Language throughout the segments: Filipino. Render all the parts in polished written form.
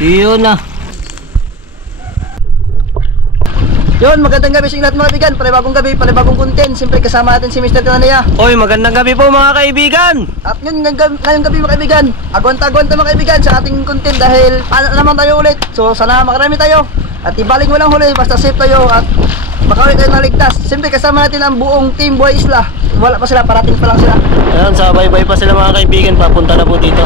Yun na. Yun, magandang gabi sa inyo lahat mga kaibigan. Panibagong gabi, panibagong content. Siyempre kasama natin si Mr. Tanaya. Oy, magandang gabi po mga kaibigan. At yun, ngayong gabi mga kaibigan, agwanta-agwanta mga kaibigan sa ating content dahil paano naman tayo ulit. So sana makarami tayo at ibaling walang huli, basta safe tayo at makauwi tayo naligtas. Siyempre kasama natin ang buong team Buhay Isla. Wala pa sila, parating pa lang sila. Ayan, sabay-bay pa sila mga kaibigan. Papunta na po dito.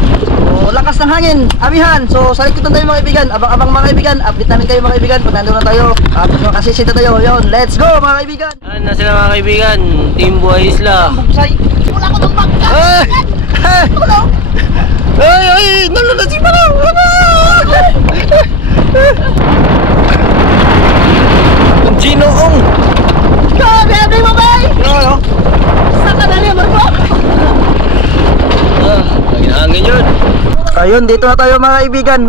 So lakas ng hangin, amihan. So sa likod tayo mga kaibigan, abang-abang mga kaibigan. Update namin kayo mga kaibigan pag nandun na tayo. At makasisita tayo. Yun, let's go mga kaibigan. Ayan na sila mga kaibigan. Team Buhay Isla. Wala ko ng bangka. Ay! Ay! Ay! Nalala si Palaw! Ang Ginoong! Grabe mo ba? Ano? Saan ka na niya mo? Hangin yun. Ayun, dito na tayo mga kaibigan.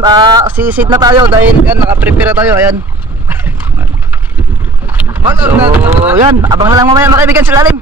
Sisit na tayo dahil naka-prepare na tayo. Ayan. So, ayan, abang na lang mamaya mga kaibigan sa lalim.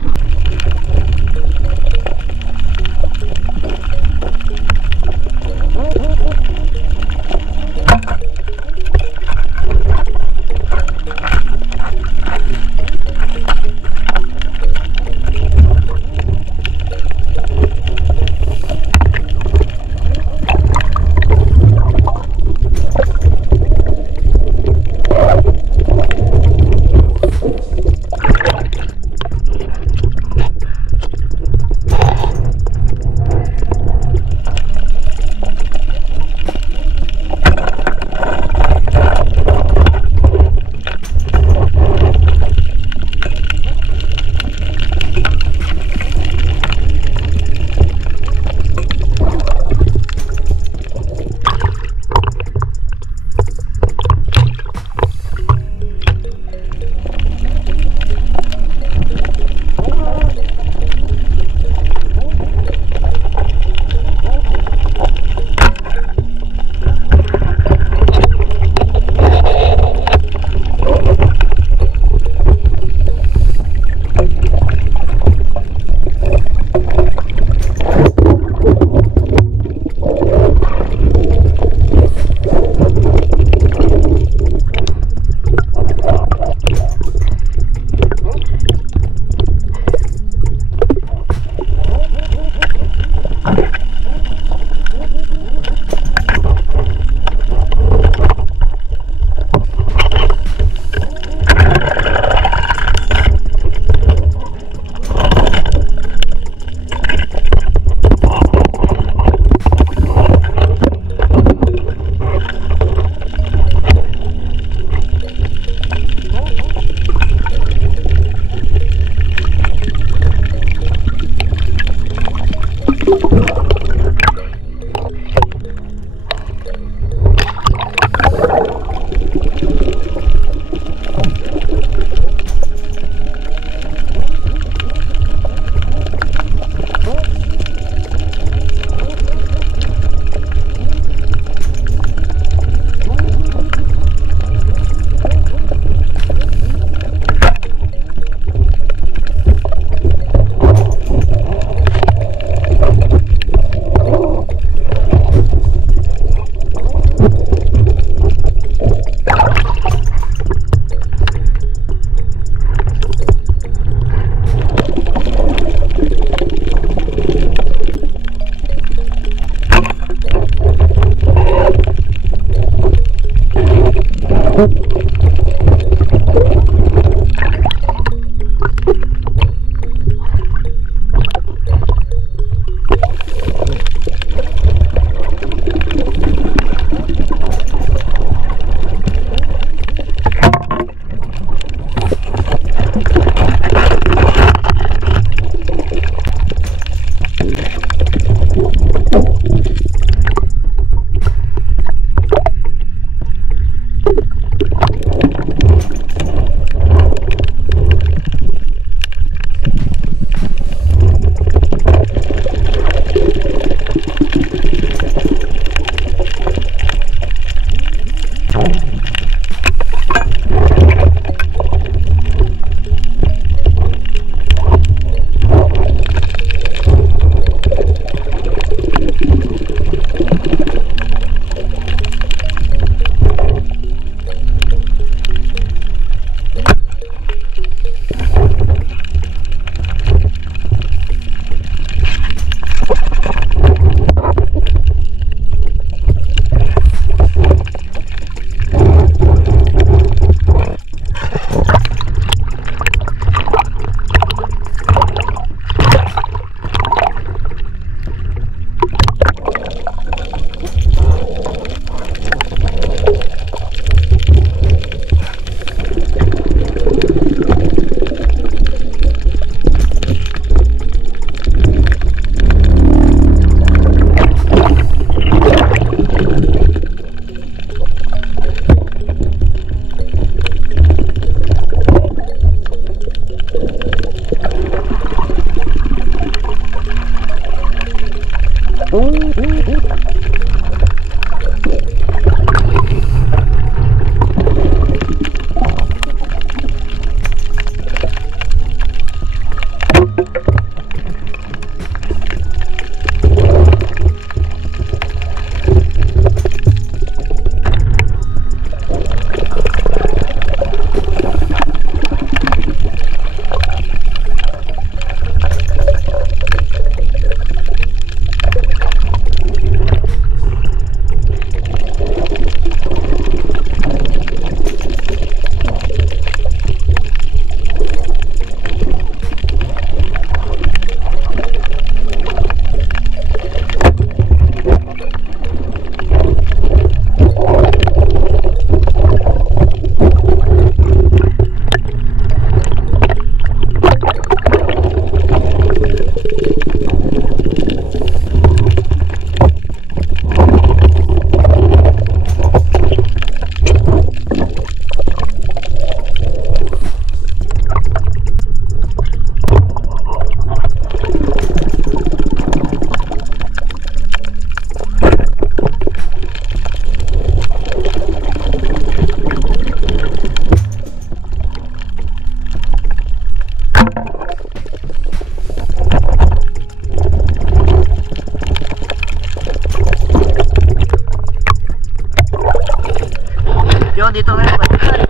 Yun, dito ngayon kaibigan.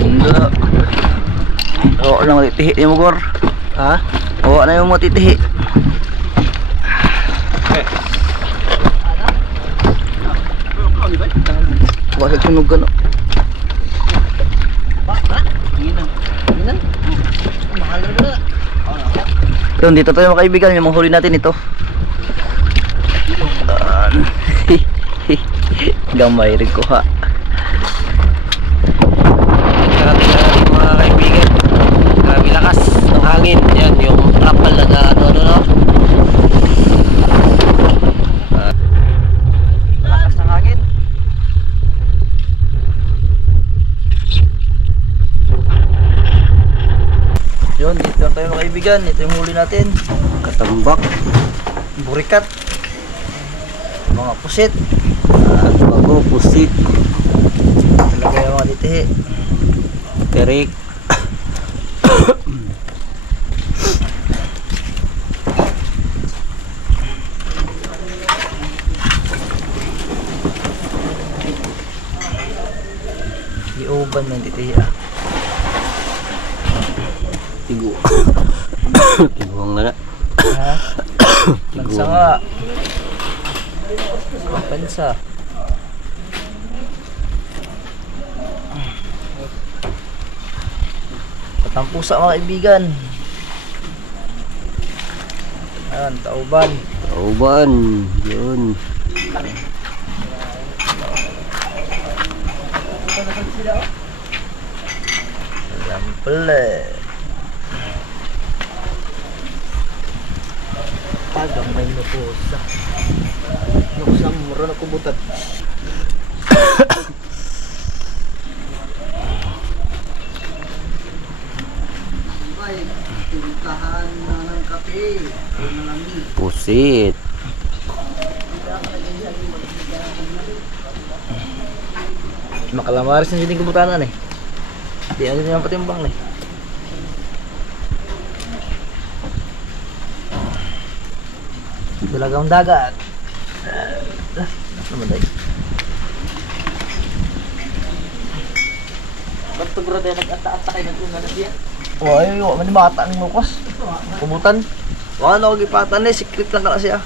Ganda. Oo na matitihi yung mugor. Ha? Oo na yung matitihi. Bakit sunog ka na? Yun, dito tayo mga kaibigan, yung mga huli natin ito. Gamay rin ko ha. Karating na natin mga kaibigan. Grabe lakas ng hangin. Yan, yung trapal na no? Lakas ng hangin. Yun, dito lang tayo mga kaibigan. Ito yung huli natin. Katambak. Burikat. Mga pusit. Bago, pusit. Talaga yung mga titihi. Terik. Iuban ng titihi ah. Tigo. Tiguang na na. Ha? Pansa nga. Pansa. Patampusa mga kaibigan. Ayan, tauban. Tauban. Yun. Ayan pala. Pagang may nukusa. Nukusa mura na kubutan. Tintahan na ng kape. Pusit. Makalamaris na siya kubutanan eh. Di ano niya patimbang eh. Dalagang dagat. Naman tayo. Ba't ito bro tayo nag-ata-ata kayo nag-ungalas yan? Oo, ayaw. Manimata ang lukos. Kubutan. Wala na huwag ipatan eh. Secret lang ka kasi ah.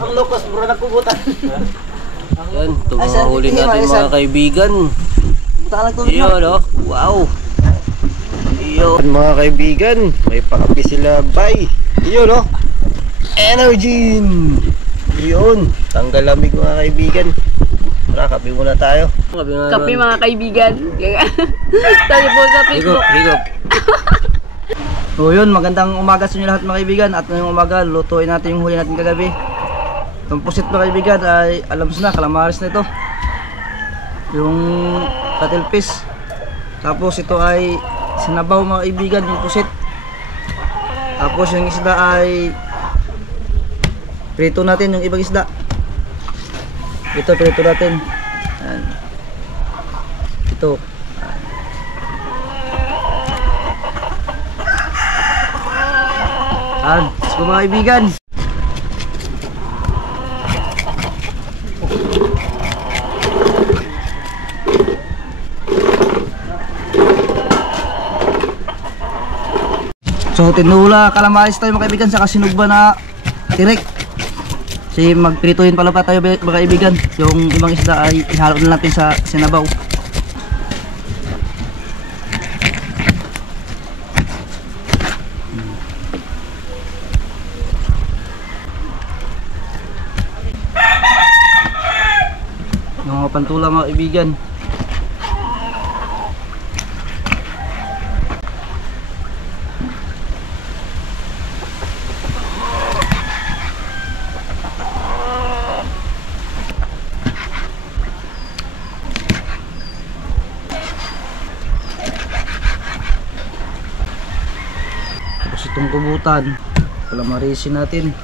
Ang lukos bro nagkubutan. Yan, tumahuli natin mga kaibigan. Yun, no? Wow. Yun, mga kaibigan. May pakapi sila. Bye. Yun, no? Energy. Yun. Tanggal lamig mga kaibigan. Tara, kape muna tayo. Kape mga kaibigan. Tayo po sa Higop, Facebook. higop. So yun, magandang umaga sa inyo lahat mga kaibigan. At ngayong umaga, lutuin natin yung huli natin kagabi. Itong pusit mga kaibigan ay alam na, calamares na ito. Yung cuttlefish. Tapos ito ay sinabaw mga kaibigan, yung pusit. Tapos yung isda ay prito natin, yung ibang isda. Ito prito natin. Ayan. Ito. Ayan, let's go mga kaibigan. So tinula calamares tayo mga kaibigan sa kasinugba na tirek. Kasi magprituhin pala pa tayo mga kaibigan. Yung ibang isda ay ihalo na natin sa sinabaw. Yung mga pantula mga kaibigan. Tapos itong kubutan, calamarisin natin.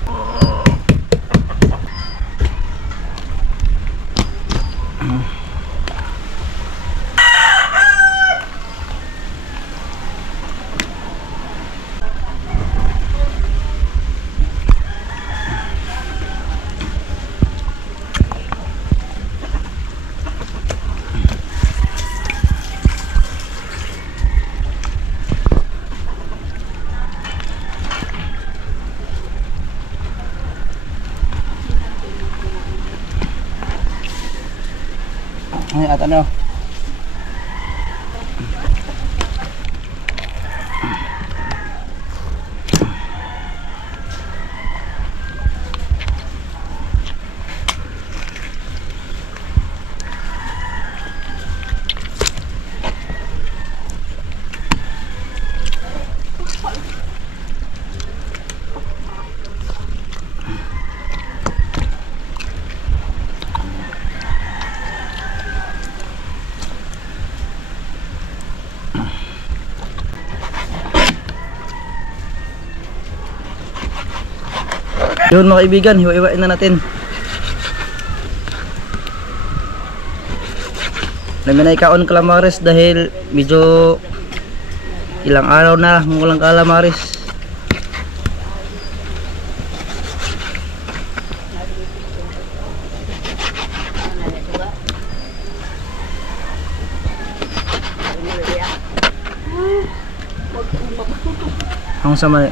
Ay, at ano? Yun mga kaibigan, hiwa-hiwain na natin. Namin na ikaon calamares dahil medyo ilang araw na walang calamares. Ang sama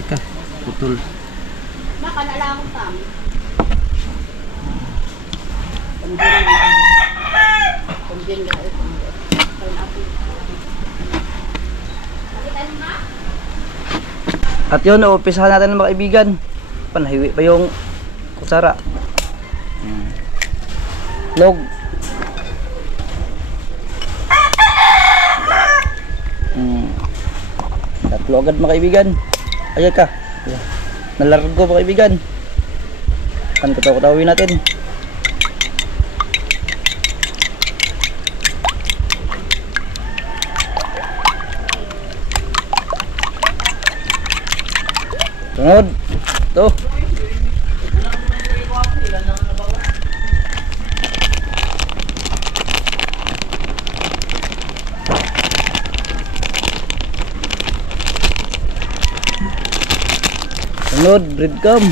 ka, putol. Nakalala ko tam. At yun, uumpisahan natin mga kaibigan. Panahiwi pa yung kutsara. Log. Tatlo agad mga kaibigan. Ayan ka. Nalargo mga kaibigan. Kan kataw-katawin natin. Sunod. Ito. Sunod, breadcrumb.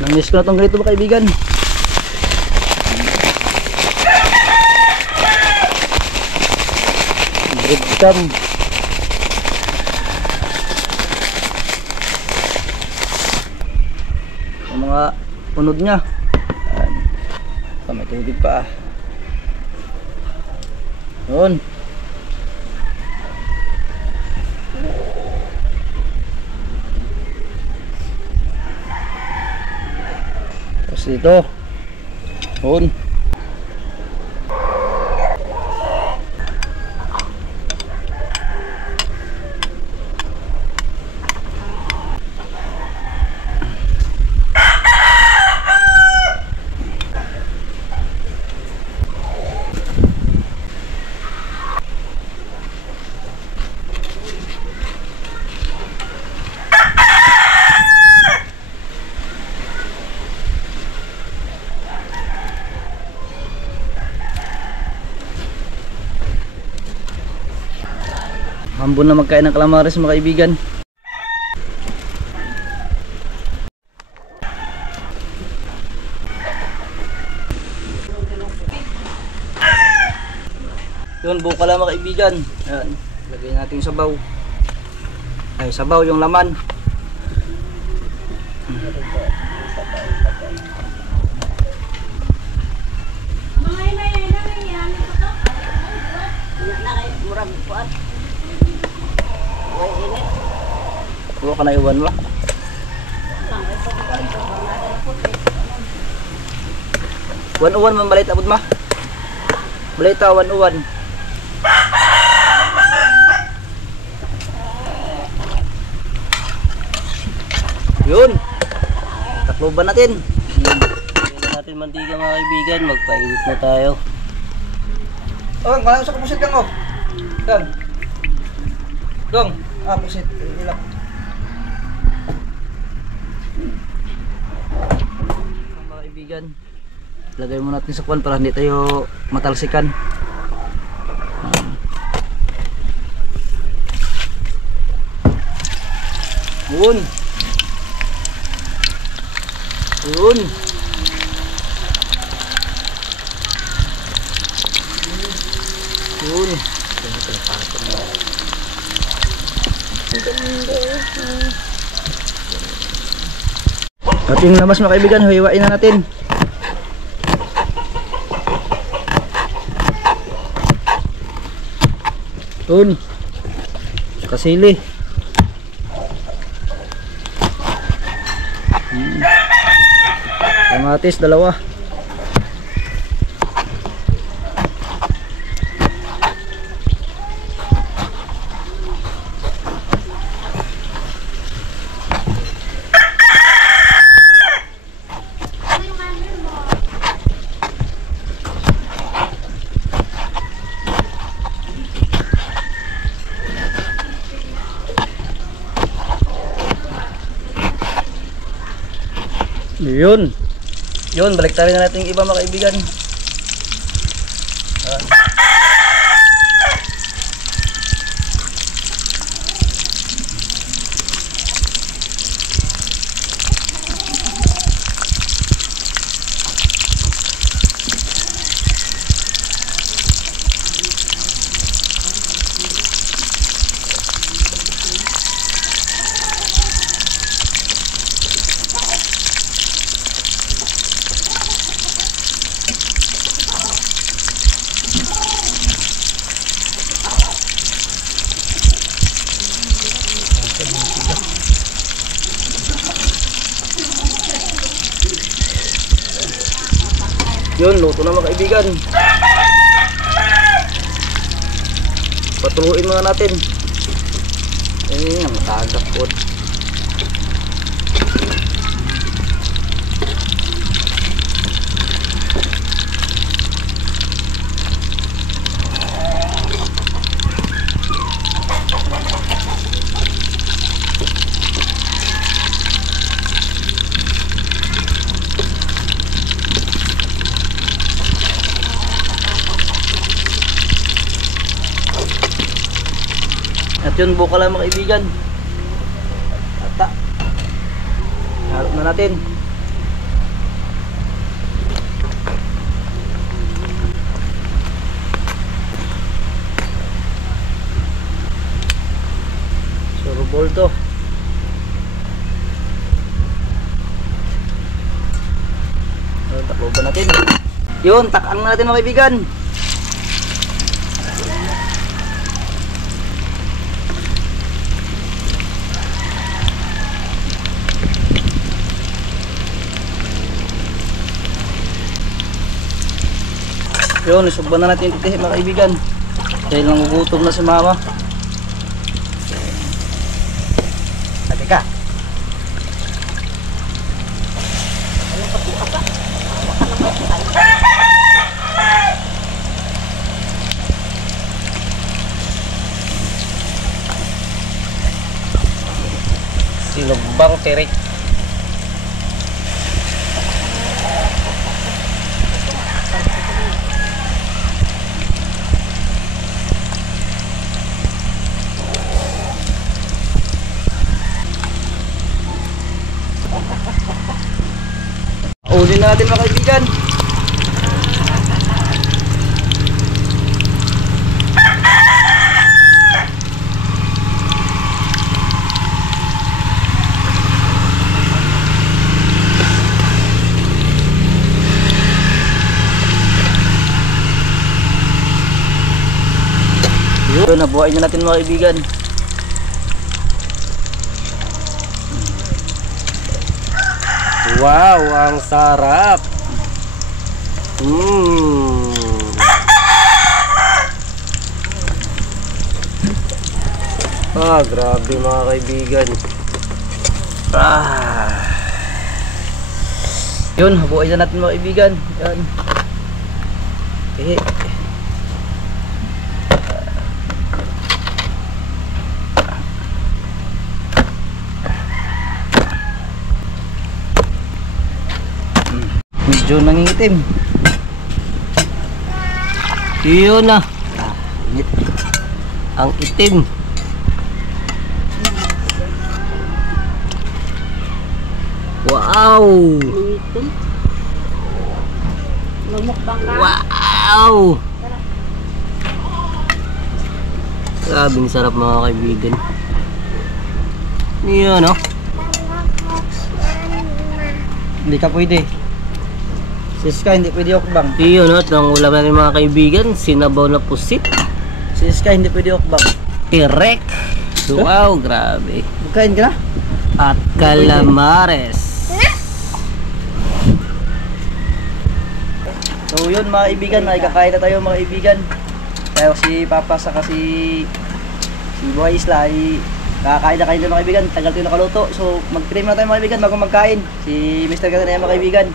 Nangis ko na itong ganito mga kaibigan. Breadcrumb. Ang mga punod niya. May tubig pa. Yun. Tapos ito. Yun. Hambon na magkain ng calamares mga kaibigan. Yun, buka lang mga kaibigan. Ayan, lagay natin yung sabaw. Ay, sabaw yung laman. Puro ka na iwan mo. Wan-uwan man balita abot ma. Balita wan-uwan. Yun. Takloban natin. Kailan natin mantika mga kaibigan, magpainit na tayo. Oh, kaya sa pusit kang oh. Dong. Dong. Ah, pusit. Ilak. Mga kaibigan, lagay mo natin sa kwan para hindi tayo matalsikan. Yun. Yun. Yun. At yung lamas mga kaibigan, hiwain na natin. Yun. Kasili. Kamatis, dalawa. Yun. Yun, balik tayo na natin yung iba mga kaibigan. Yun, luto na mga kaibigan. Patuluin muna natin. Matagap po. At yun, buka lang mga kaibigan. Ata. Harap na natin. Surubol to. Takloban natin. Yun, takang natin mga kaibigan. Yun, isugban na natin yung titihi mga kaibigan. Dahil nangugutom na si mama. Ate ka. Sinugbang tirik. Uli na natin mga kaibigan. Yun, nabuhayin na natin mga kaibigan. Wow, ang sarap. Grabe mga kaibigan. Yun, habuhayin na natin mga kaibigan. Yan. Medyo nangingitim. Yun na. Init. Ang itim. Wow. Magmukbang ka. Wow. Grabing sarap mga kaibigan. Yun, no? Hindi ka pwede. Siska, hindi pwede okbang. Yun, no? Ang ulam natin mga kaibigan, sinabaw na pusit. Siska, hindi pwede okbang. Tirek. Wow, grabe. Magkain ka na? At calamares. So yun mga kaibigan, ay kakain na tayo mga kaibigan. Kaya si Papa saka si Buhay Isla ay kakain na kayo mga kaibigan. Tagal tayo nakaluto. So mag-trim na tayo mga kaibigan bago magkain. Si Mr. Gata na yan mga kaibigan.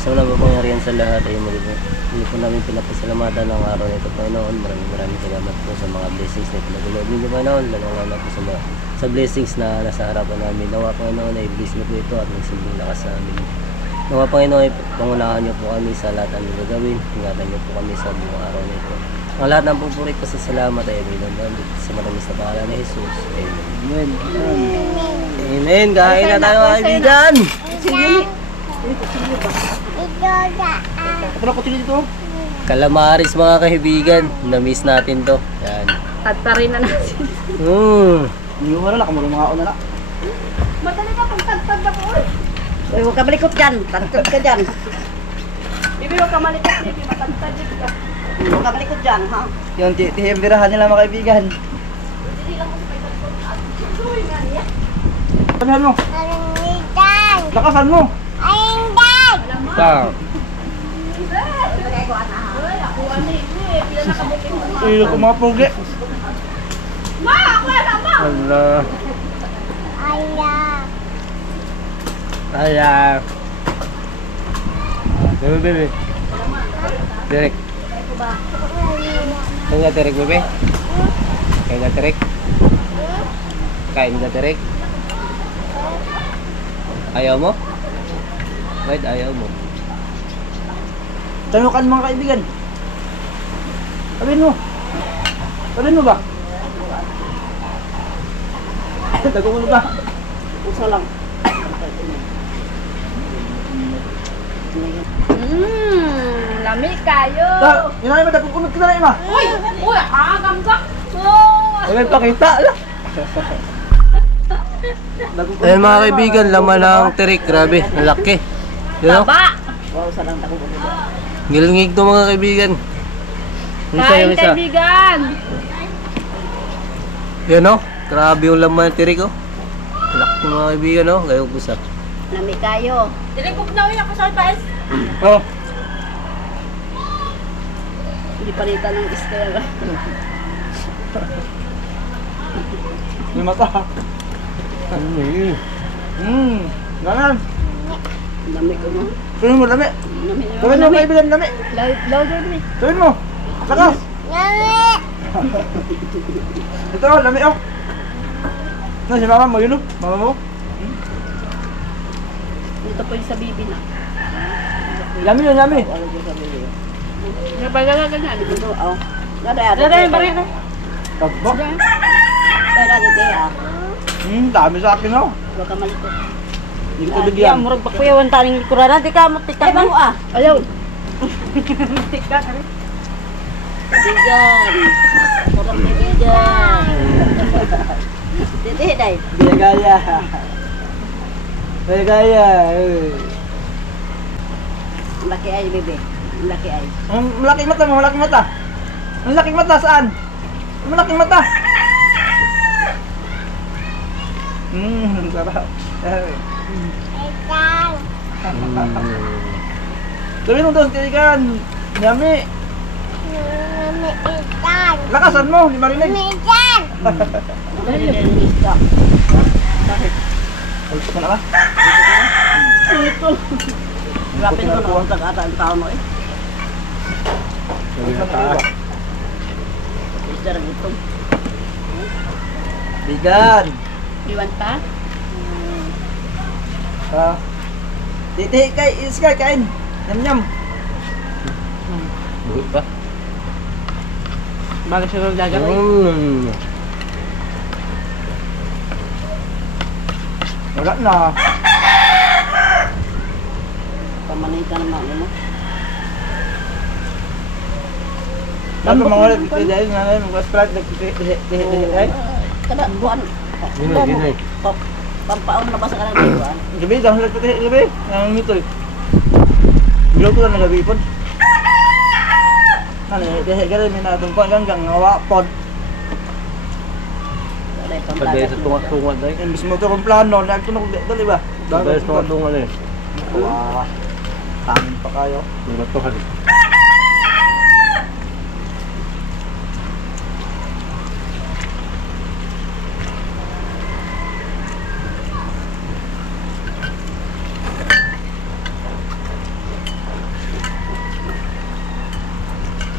Isa wala ba pangyarihan sa lahat ay hindi po namin pinapasalamatan ng araw na ito, Panginoon. Maraming salamat po sa mga blessings na pinagulog ninyo, Panginoon. Lalong po sa blessings na nasa harapan namin. Nawa, Panginoon, ay bless niyo po ito at magsilbing lakas sa amin. Nawa, Panginoon, ay pangunahan niyo po kami sa lahat ng gagawin. Ingatan niyo po kami sa buong araw na ito. Ang lahat ng pupurit pa sa salamat ay Panginoon. Sa matamis na pangalan ni Jesus. Amen. Amen. Kain na tayo mga kaibigan. Ito na ko dito. Calamares mga kaibigan. Na-miss natin to. Yan. Tagtarin na natin. Hindi mo na kamulong mga una na. Madali ka pag tagtag na po. Uy, huwag ka malikot dyan. Tagtag ka dyan. Bibi, huwag ka malikot. Bibi, matagtag ka. Huwag ka malikot dyan, ha? Yung tihembirahan nila mga kaibigan. Hindi lang ako may tagtag. Uy, nga niya. Sabihan mo. Lakasan mo. Sa. Ako ano eh. Pila na kabuting mo. Ilo ko mga pugi. Ma! Ako na ma! Hala. Hala. Bebe. Derek. Kain nga Derek, bebe. Kain nga Derek. Kain nga Derek. Ayaw mo? Wait, ayaw mo. Tanukan mga kaibigan. Sabihin mo. Sabihin mo ba? Tago mo ba? Uso lang. Lami kayo. Yun na yung madapukunod ka na ima. Uy! Uy! Gamgam! Oh! Ay, pakita. Ayun mga kaibigan, laman ng tirik. Grabe, ang laki. Yun o? Taba! Wow, uso lang. Tako ko dito. Gilngig to mga kaibigan. Kain kaibigan! Yan o, grabe yung laman ng tirik o. Laki mga kaibigan o, kayo pusa. Lami kayo. Dili ko na ako sa pais. Oh. Hindi palitan ng Estela. May mata. Gangan. Dami ko mo. Tuloy mo, lami. Gawin mo, kaibigan, lami. Louder mo eh. Tuloy mo. Lakas. Ito, lami oh. Na, si mama mo, yun oh. Mama mo. Ito po yung sa bibi na. Lami yun, lami. Ano yung sa bibi? Nagpagalaga na. Ito, oh. Dada yung baril. Tabak. Kaya natin ah. Dami sa akin oh. Huwag ka malikot. Hindi ko bigyan. Murag pakuyawan taning likurana. Di ka matikak mo ah. Ayaw. Matikak ka rin. Bigan. Murag na bigan. Dito day. Gaya. Gaya. Laki ay bebe. Laki ay. Malaking mata mo, malaking mata. Malaking mata saan? Malaking mata. Sarap. Sabihin mo doon, tiligan. Yummy. Lakasan mo, di marinig. Ulit ka na ba? Lapin ko na ang ata ang tao mo eh. Ulit ka na. Isda rin itong. Bigan. Iwan pa? Titi, Sky, kain. Nyam-nyam. Buhit pa. Bago siya ng dagat eh. Wala na. Pamanay ka naman ano. Ano mga ulit, ito dahil nga ngayon, mga sprite, nagtihi-tihi-tihi. Kada buwan. Ginay. Pampaon na ba sa kanang buwan? Gabi, dahil nagtihi gabi. Ang mito eh. Bilo ko lang na gabi po. Ano, tihi-tihi may natungkot hanggang ngawa po. Paday sa tungat-tungat dahil. Imbis mo ito kong plano, nagtunog dito, di ba? Paday sa tungat-tungat eh. Wah, hangin pa kayo. Tungat-tungat eh.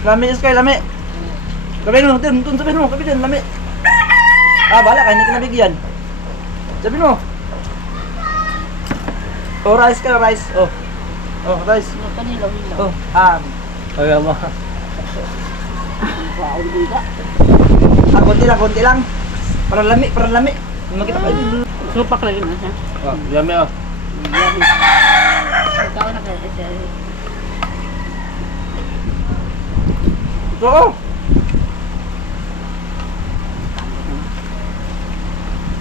Lami, Sky, lami. Sabihin mo, Tim, sabihin mo, kapitan, lami. Bala ka, hindi ka nabigyan. Sabihin mo. Oh, rice ka, rice. Oh, rice. Kanilaw-hilaw. Oh, Kaya mo. Wow, diba? konti lang. Para lami. Makita kayo. Supak lagi na siya. Yummy ah. Ikaw na kaya siya. Oo.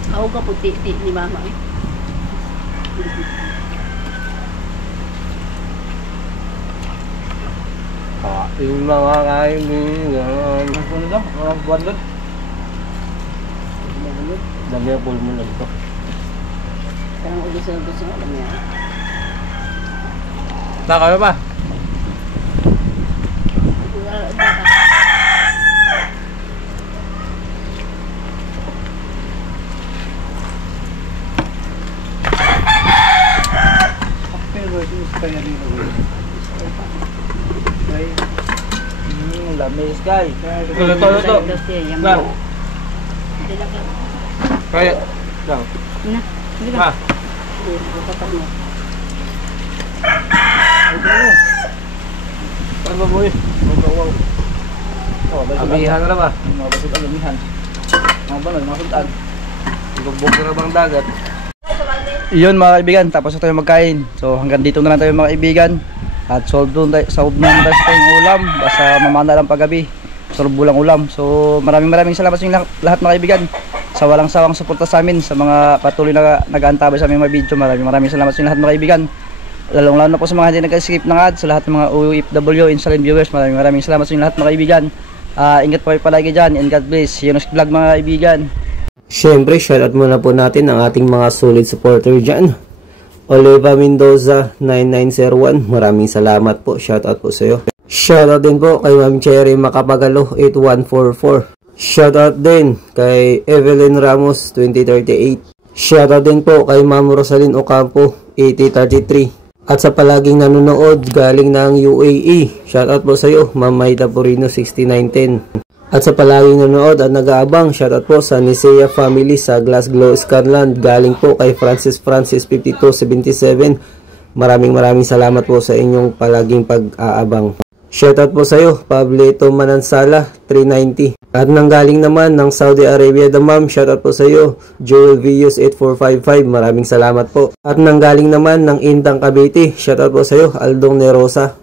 Ako ka po ti ni mama eh. Yung mga kaibigan. Ano daw? Buwan doon? Dami ang pull mo lang ito. Karang ulo sa gusto mo, alam mo yan. Nakaya ba? Lami, Sky. Ito. Lang. Kaya. Lang. Na, hindi Ha? ka. Hindi ka mo. Ano ba boy? Amihan na ba? Mga basig alamihan. Mga banal, mga sultan. Gubog na bang dagat? Iyon mga kaibigan, tapos na tayo magkain. So hanggang dito na lang tayo mga kaibigan. At solve na tayo sa tayong ulam. Basta mamana lang paggabi. Solve lang ulam. So maraming salamat sa inyo lahat mga kaibigan. Sa walang sawang suporta sa amin. Sa mga patuloy na nag-aantabay sa aming mga video. Maraming salamat sa inyo lahat mga kaibigan. Lalong na po sa mga hindi nag-skip ng ads. Sa lahat ng mga OFW and silent viewers. Maraming salamat sa inyo lahat mga kaibigan. Ingat po kayo palagi dyan. And God bless. Yunus Vlog mga kaibigan. Siyempre, shoutout muna po natin ang ating mga solid supporter dyan. Oliva Mendoza 9901, maraming salamat po. Shoutout po sa iyo. Shoutout din po kay Ma'am Cherry Macapagalo 8144. Shoutout din kay Evelyn Ramos 2038. Shoutout din po kay Ma'am Rosalyn Ocampo 8033. At sa palaging nanonood galing ng UAE, shoutout po sa iyo Ma'am Maida Purino 6910. At sa palaging nanonood at nag-aabang, shoutout po sa Nisea family sa Glasgow, Scotland, galing po kay Francis 5277. Maraming salamat po sa inyong palaging pag-aabang. Shoutout po sa iyo, Pablito Manansala, 390. At nanggaling naman ng Saudi Arabia, Damam, shoutout po sa iyo, Joel Villos, 8455. Maraming salamat po. At nanggaling naman ng Indang Cavite, shoutout po sa iyo, Aldong Nerosa.